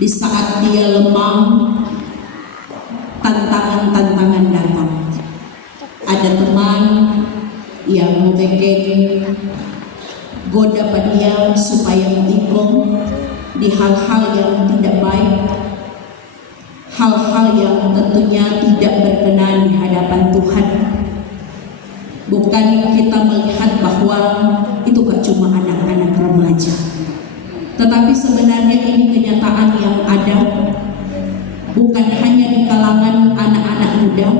Di saat dia lemah, tantangan-tantangan datang. Ada teman yang membekeng, goda dia supaya mengikung di hal-hal yang tidak baik, hal-hal yang tentunya tidak berkenan di hadapan Tuhan. Bukan kita melihat bahwa itu gak cuma anak-anak remaja, tetapi sebenarnya ini kenyataan yang ada, bukan hanya di kalangan anak-anak muda,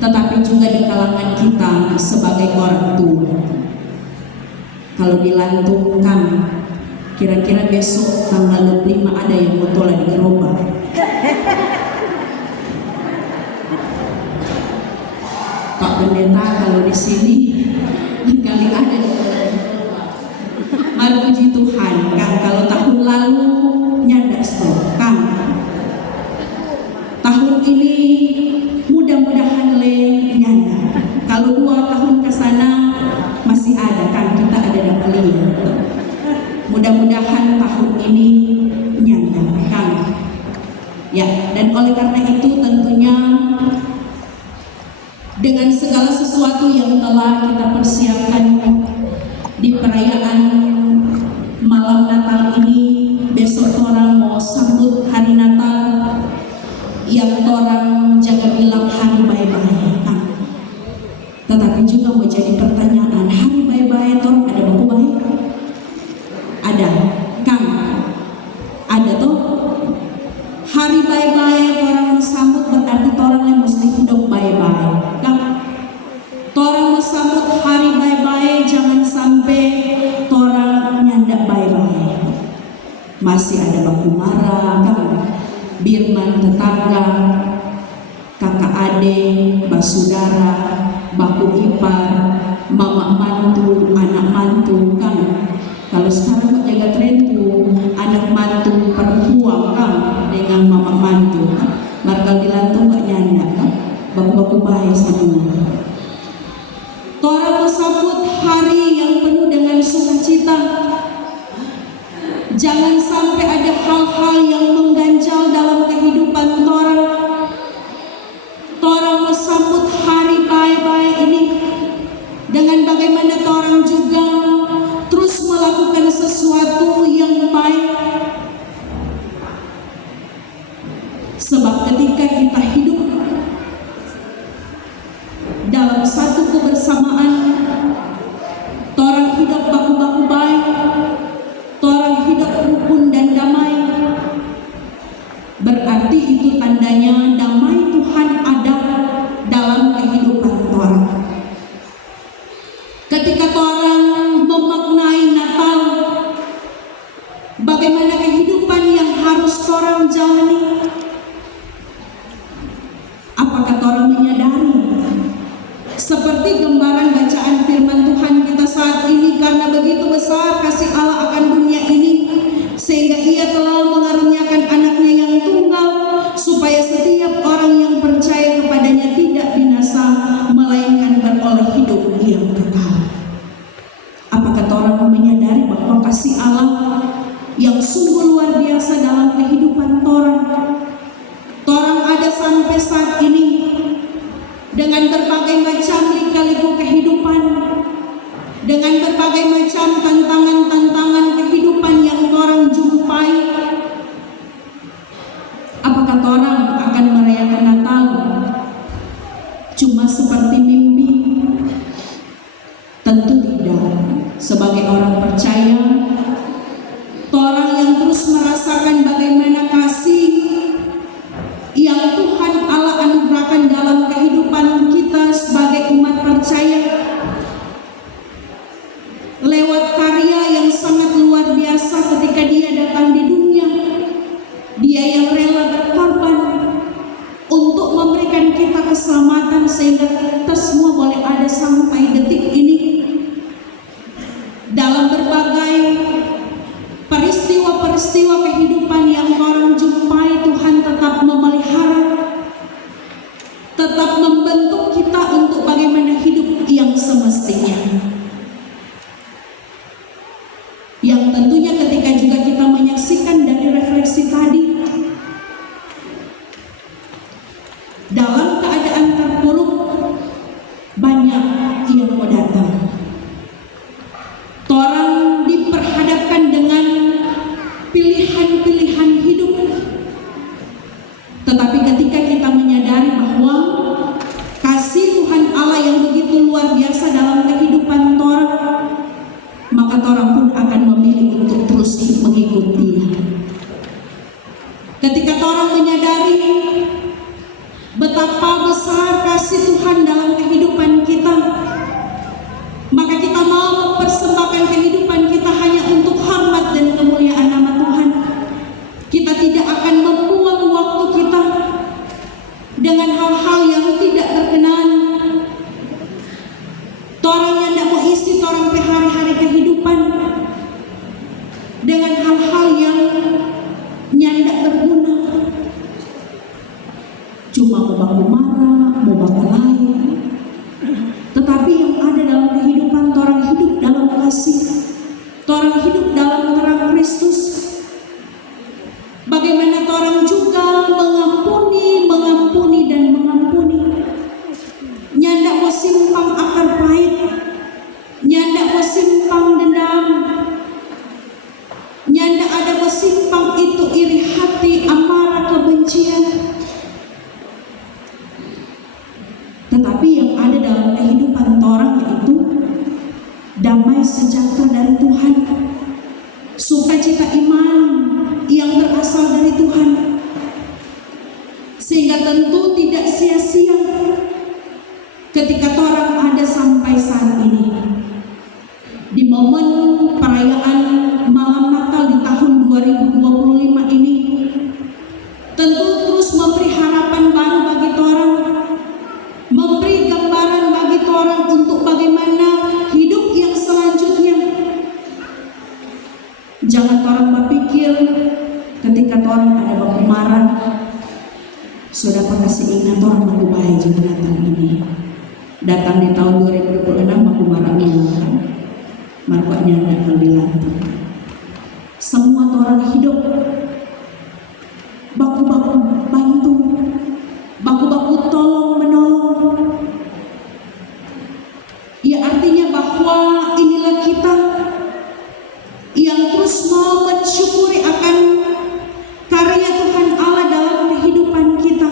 tetapi juga di kalangan kita sebagai orang tua. Kalau dilantunkan, kira-kira besok tanggal 25 ada yang mau tolak di gerobak. Pak Pendeta, kalau di sini kali ada di gerobak. Mari puji Tuhan, kan? Kalau tahun lalu nyanda stop, kan? Tahun ini mudah-mudahan nyanda. Kalau 2 tahun ke sana masih ada, kan? Kita ada dapat lihat. Mudah-mudahan tahun ini nyanda, kan? Ya, dan oleh karena itu tentunya dengan segala sesuatu yang telah kita persiapkan di perayaan malam Natal ini, besok orang mau sambut hari Natal yang orang jaga bilang hari bye-bye, kan? Tetapi juga mau jadi pertanyaan, hari bye-bye orang ada buku baik? Ada, kan? Ada tuh. Hari bye-bye orang sambut berarti orang yang mesti hidup bye-bye, kan? Orang sambut hari bye-bye, jangan sampai orang nyanda bye-bye. Masih ada baku marah, kan? Birman tetangga, kakak adik, basudara, baku ipar, mama mantu, anak mantu, kan? Kalau sekarang jaga tren tuh anak mantu perempuan, kan? Dengan mama mantu, kan? Markal dilantung gak nyanda, kan? Baku-baku baik semua. Orang bersambut hari yang penuh dengan sukacita. Jangan sampai ada hal-hal yang mengganjal dalam kehidupan orang. Orang bersambut hari bye-bye ini dengan bagaimana orang juga terus melakukan sesuatu yang baik. Sebab ketika kita hidup dalam satu kebersamaan, orang hidup baku-baku baik, orang hidup rukun dan damai, berarti itu tandanya damai Tuhan ada dalam kehidupan orang. Ketika orang memaknai Natal, bagaimana kehidupan yang harus orang jalani? Apakah orang menyadari seperti gambaran bacaan firman Tuhan kita saat ini, karena begitu besar kasih Allah akan dunia ini sehingga Ia telah mengaruniakan anaknya yang tunggal supaya setiap orang yang percaya kepadanya tidak binasa melainkan beroleh hidup yang kekal. Apakah orang menyadari bahwa kasih Allah yang sungguh luar biasa dalam kehidupan orang ada sampai saat ini dengan berbagai macam lika-liku kehidupan, dengan berbagai macam tantangan-tantangan kehidupan yang orang jumpai. Apakah orang akan merayakan Natal cuma seperti mimpi? Tentu tidak. Sebagai orang percaya, orang yang terus merasakan bagaimana kasih yang Tuhan Allah anugerahkan dalam kehidupan kita sebagai umat percaya lewat karya yang sangat luar biasa ketika Dia datang di dunia. Dia yang rela berkorban untuk memberikan kita keselamatan sehingga kita semua boleh ada sampai detik ini. Dalam berbagai peristiwa-peristiwa kehidupan yang pilihan-pilihan hidup. Tetapi ketika kita menyadari bahwa kasih Tuhan Allah yang begitu luar biasa dalam kehidupan orang, maka orang pun akan memilih untuk terus mengikut Dia. Ketika orang menyadari betapa besar kasih Tuhan dalam kehidupan kita, maka kita mau mempersembahkan kehidupan kita hanya untuk hormat dan kemuliaan nama Tuhan. Kita tidak akan membuang waktu kita dengan hal-hal yang tidak berkenan. Torang yang tidak mau isi torang hari-hari kehidupan dengan hal-hal yang nyandak berguna. Cuma mau baku marah, mau baku lain. Tetapi yang ada dalam kehidupan torang hidup dalam kasih, torang hidup dalam terang Kristus. Bagaimana torang juga mengampuni dan mengampuni. Nyandak mau simpang akar pahit, nyandak mau simpang dendam, nyandak ada mau simpang itu iri hati, amarah, kebencian. Tetapi yang ada dalam kehidupan orang yaitu damai sejahtera dari Tuhan, sukacita iman yang berasal dari Tuhan, sehingga tentu tidak sia-sia ketika orang ada sampai saat ini. Di momen perayaan malam Natal di tahun 2025 ini, tentu terus memberi harapan baru bagi orang, memberi gambaran bagi orang untuk bagaimana hidup yang selanjutnya. Jangan orang berpikir ketika orang ada baku marah, sudah kasih ingat orang baku baik juga datang ini. Datang di tahun 2026 baku marah ulang, marwahnya datang di lantai. Semua orang hidup baku-baku bantu, baku-baku tolong menolong. Ya, artinya bahwa inilah kita yang terus mau mensyukuri akan karya Tuhan Allah dalam kehidupan kita.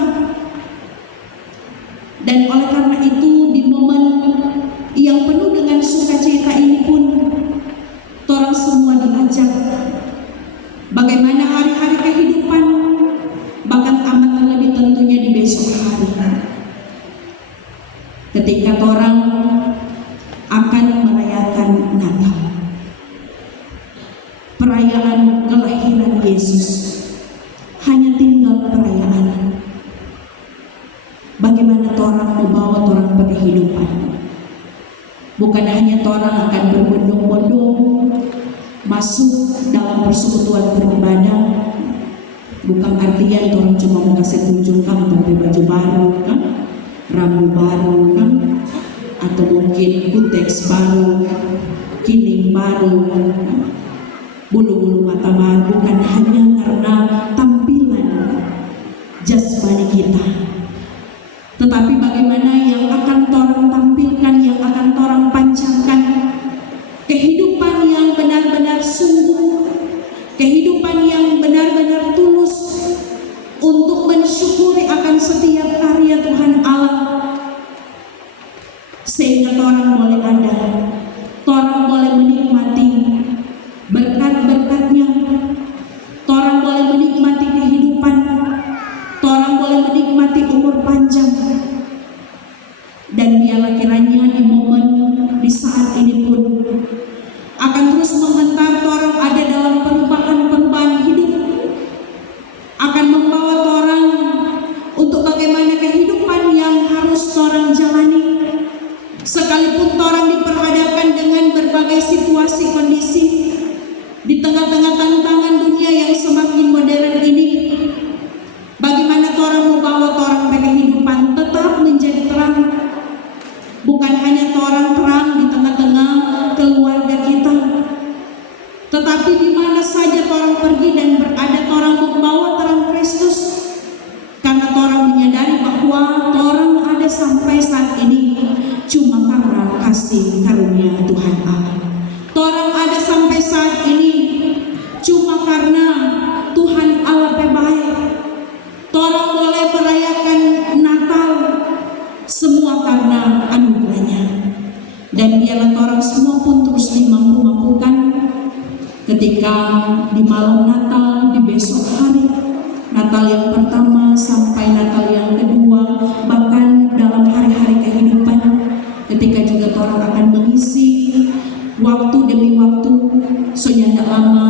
Dan oleh karena itu, di momen yang penuh dengan sukacita ini pun, orang semua diajak bagaimana hari-hari kehidupan, bahkan amat terlebih tentunya di besok hari, ketika orang akan merayakan Natal, perayaan kelahiran Yesus. Hanya tinggal perayaan. Bagaimana orang membawa orang pada kehidupan? Bukan hanya orang akan berbondong-bondong masuk dalam persekutuan beribadah, bukan artinya orang cuma mau kasih tunjukkan pakai baju baru kan, rambut baru kan, atau mungkin kuteks baru, kining baru, bulu-bulu mata baru. Bukan hanya karena tampilan jasmani kita, tetapi bagaimana yang akan orang tampilkan, yang akan orang pancangkan, kehidupan yang benar-benar sungguh, kehidupan yang benar-benar tulus untuk mensyukuri akan setiap karya Tuhan Allah, sehingga orang boleh ada, orang boleh menikmati berkat-berkatnya, orang ketika di malam Natal, di besok hari Natal yang pertama sampai Natal yang kedua, bahkan dalam hari-hari kehidupan, ketika juga orang akan mengisi waktu demi waktu, soalnya tidak lama